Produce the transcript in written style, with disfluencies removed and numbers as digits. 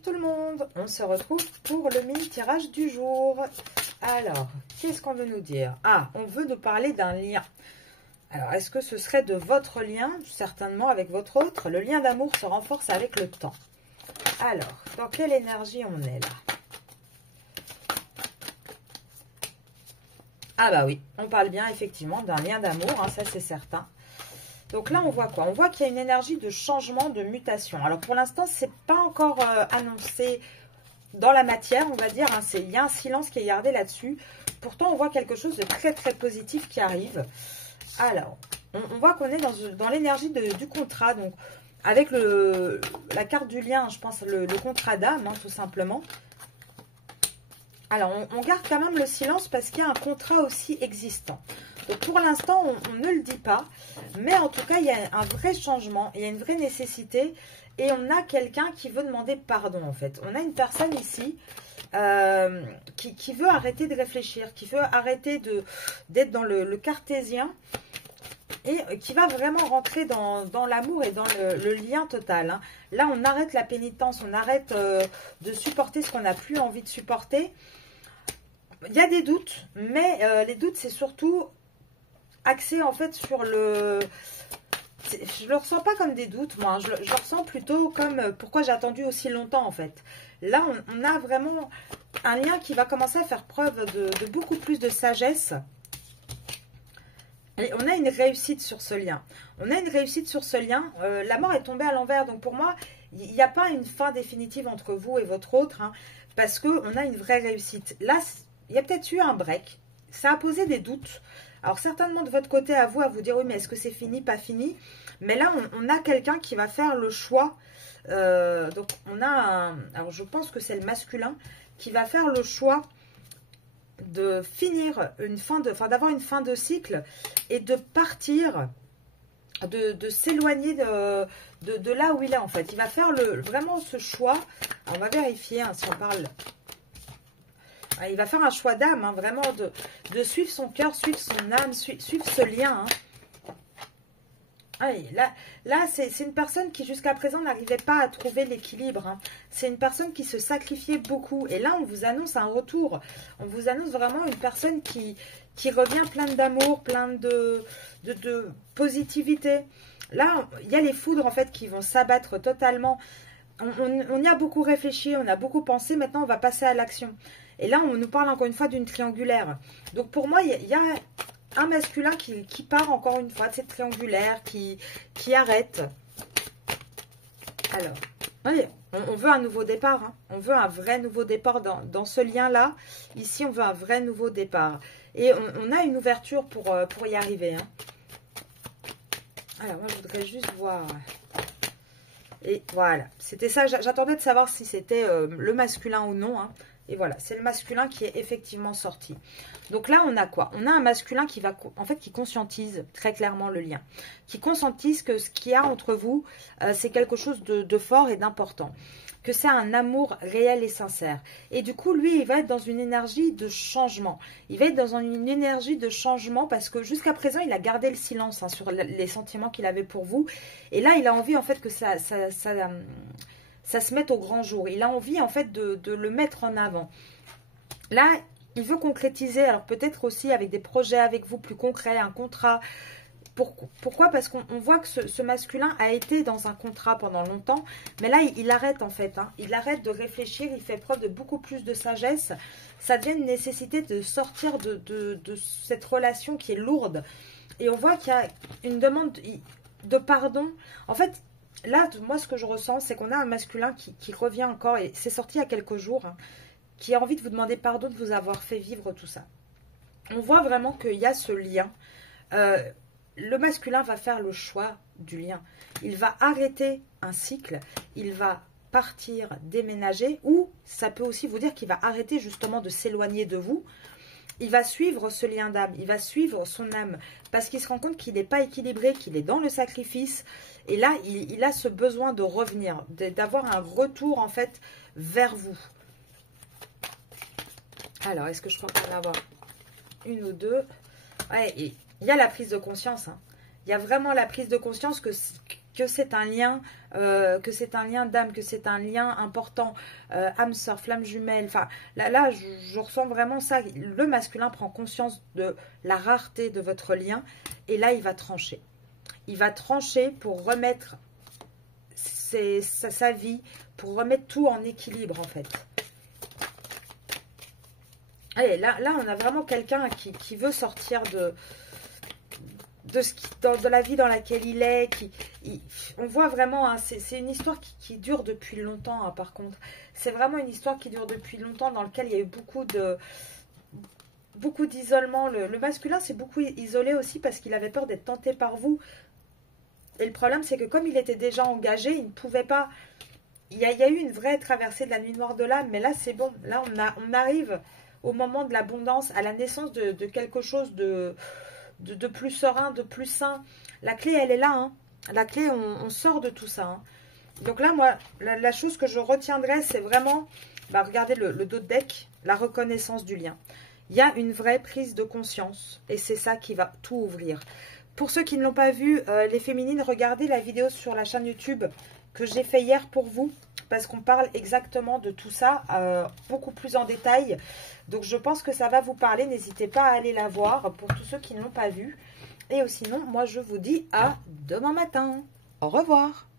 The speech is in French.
Bonjour tout le monde, on se retrouve pour le mini tirage du jour. Alors, qu'est-ce qu'on veut nous dire? Ah, on veut nous parler d'un lien. Alors, est-ce que ce serait de votre lien? Certainement avec votre autre. Le lien d'amour se renforce avec le temps. Alors, dans quelle énergie on est là? Ah bah oui, on parle bien effectivement d'un lien d'amour, hein, ça c'est certain. Donc là, on voit quoi? On voit qu'il y a une énergie de changement, de mutation. Alors pour l'instant, c'est pas encore annoncé dans la matière, on va dire. Hein, il y a un silence qui est gardé là-dessus. Pourtant, on voit quelque chose de très très positif qui arrive. Alors, on voit qu'on est dans l'énergie du contrat. Donc avec la carte du lien, je pense le contrat d'âme, hein, tout simplement. Alors, on garde quand même le silence parce qu'il y a un contrat aussi existant. Donc, pour l'instant, on ne le dit pas. Mais en tout cas, il y a un vrai changement. Il y a une vraie nécessité. Et on a quelqu'un qui veut demander pardon, en fait. On a une personne ici qui veut arrêter de réfléchir, qui veut arrêter d'être dans le cartésien. Et qui va vraiment rentrer dans l'amour et dans le lien total. Hein. Là, on arrête la pénitence. On arrête de supporter ce qu'on n'a plus envie de supporter. Il y a des doutes, mais les doutes, c'est surtout axé en fait sur le... Je le ressens pas comme des doutes, moi. Je le ressens plutôt comme pourquoi j'ai attendu aussi longtemps, en fait. Là, on a vraiment un lien qui va commencer à faire preuve de beaucoup plus de sagesse. Et on a une réussite sur ce lien. On a une réussite sur ce lien. La mort est tombée à l'envers. Donc, pour moi, il n'y a pas une fin définitive entre vous et votre autre. Hein, parce qu'on a une vraie réussite. Là, il y a peut-être eu un break. Ça a posé des doutes. Alors, certainement de votre côté, à vous dire, oui, mais est-ce que c'est fini, pas fini? Mais là, on a quelqu'un qui va faire le choix. Donc, on a alors, je pense que c'est le masculin qui va faire le choix de finir d'avoir une fin de cycle et de partir, de s'éloigner de là où il est, en fait. Il va faire vraiment ce choix. Alors, on va vérifier hein, si on parle... Il va faire un choix d'âme, hein, vraiment de suivre son cœur, suivre son âme, suivre ce lien. Hein. Allez, là c'est une personne qui jusqu'à présent n'arrivait pas à trouver l'équilibre. Hein. C'est une personne qui se sacrifiait beaucoup. Et là, on vous annonce un retour. On vous annonce vraiment une personne qui revient pleine d'amour, pleine de positivité. Là, il y a les foudres en fait qui vont s'abattre totalement. On y a beaucoup réfléchi, on a beaucoup pensé. Maintenant, on va passer à l'action. Et là, on nous parle encore une fois d'une triangulaire. Donc, pour moi, il y a un masculin qui part encore une fois de cette triangulaire, qui arrête. Alors, allez, on veut un nouveau départ. Hein. On veut un vrai nouveau départ dans ce lien-là. Ici, on veut un vrai nouveau départ. Et on a une ouverture pour y arriver. Hein. Alors, moi, je voudrais juste voir... Et voilà, c'était ça. J'attendais de savoir si c'était le masculin ou non. Hein. Et voilà, c'est le masculin qui est effectivement sorti. Donc là, on a quoi? On a un masculin qui va, en fait, qui conscientise très clairement le lien. Qui conscientise que ce qu'il y a entre vous, c'est quelque chose de fort et d'important. Que c'est un amour réel et sincère. Et du coup, lui, il va être dans une énergie de changement. Il va être dans une énergie de changement parce que jusqu'à présent, il a gardé le silence hein, sur les sentiments qu'il avait pour vous. Et là, il a envie, en fait, que ça se mette au grand jour. Il a envie, en fait, de le mettre en avant. Là, il veut concrétiser, alors peut-être aussi avec des projets avec vous plus concrets, un contrat. Pourquoi? Parce qu'on voit que ce masculin a été dans un contrat pendant longtemps, mais là, il arrête en fait. Hein. Il arrête de réfléchir, il fait preuve de beaucoup plus de sagesse. Ça devient une nécessité de sortir de cette relation qui est lourde. Et on voit qu'il y a une demande de pardon. En fait, là, moi, ce que je ressens, c'est qu'on a un masculin qui revient encore, et c'est sorti il y a quelques jours, hein, qui a envie de vous demander pardon de vous avoir fait vivre tout ça. On voit vraiment qu'il y a ce lien. Le masculin va faire le choix du lien. Il va arrêter un cycle, il va partir, déménager, ou ça peut aussi vous dire qu'il va arrêter justement de s'éloigner de vous. Il va suivre ce lien d'âme, il va suivre son âme, parce qu'il se rend compte qu'il n'est pas équilibré, qu'il est dans le sacrifice. Et là, il a ce besoin de revenir, d'avoir un retour en fait vers vous. Alors, est-ce que je peux en avoir une ou deux? Ouais, et il y a la prise de conscience. Hein. Il y a vraiment la prise de conscience que que c'est un lien d'âme, que c'est un lien important, âme sœur, flamme jumelle. Enfin, là je ressens vraiment ça. Le masculin prend conscience de la rareté de votre lien et là, il va trancher. Il va trancher pour remettre sa vie, pour remettre tout en équilibre, en fait. Allez, là on a vraiment quelqu'un qui veut sortir de la vie dans laquelle il est. On voit vraiment, hein, c'est une histoire qui dure depuis longtemps, hein, par contre. C'est vraiment une histoire qui dure depuis longtemps, dans laquelle il y a eu beaucoup d'isolement. Le masculin s'est beaucoup isolé aussi parce qu'il avait peur d'être tenté par vous. Et le problème, c'est que comme il était déjà engagé, il ne pouvait pas... Il y a eu une vraie traversée de la nuit noire de l'âme, mais là, c'est bon. Là, on arrive au moment de l'abondance, à la naissance de quelque chose de plus serein, de plus sain. La clé, elle est là. Hein. La clé, on sort de tout ça. Hein. Donc là, moi, la chose que je retiendrai, c'est vraiment... regardez le dos de deck, la reconnaissance du lien. Il y a une vraie prise de conscience. Et c'est ça qui va tout ouvrir. Pour ceux qui ne l'ont pas vu, les féminines, regardez la vidéo sur la chaîne YouTube que j'ai fait hier pour vous. Parce qu'on parle exactement de tout ça, beaucoup plus en détail. Donc je pense que ça va vous parler. N'hésitez pas à aller la voir pour tous ceux qui ne l'ont pas vue. Et sinon, moi je vous dis à demain matin. Au revoir.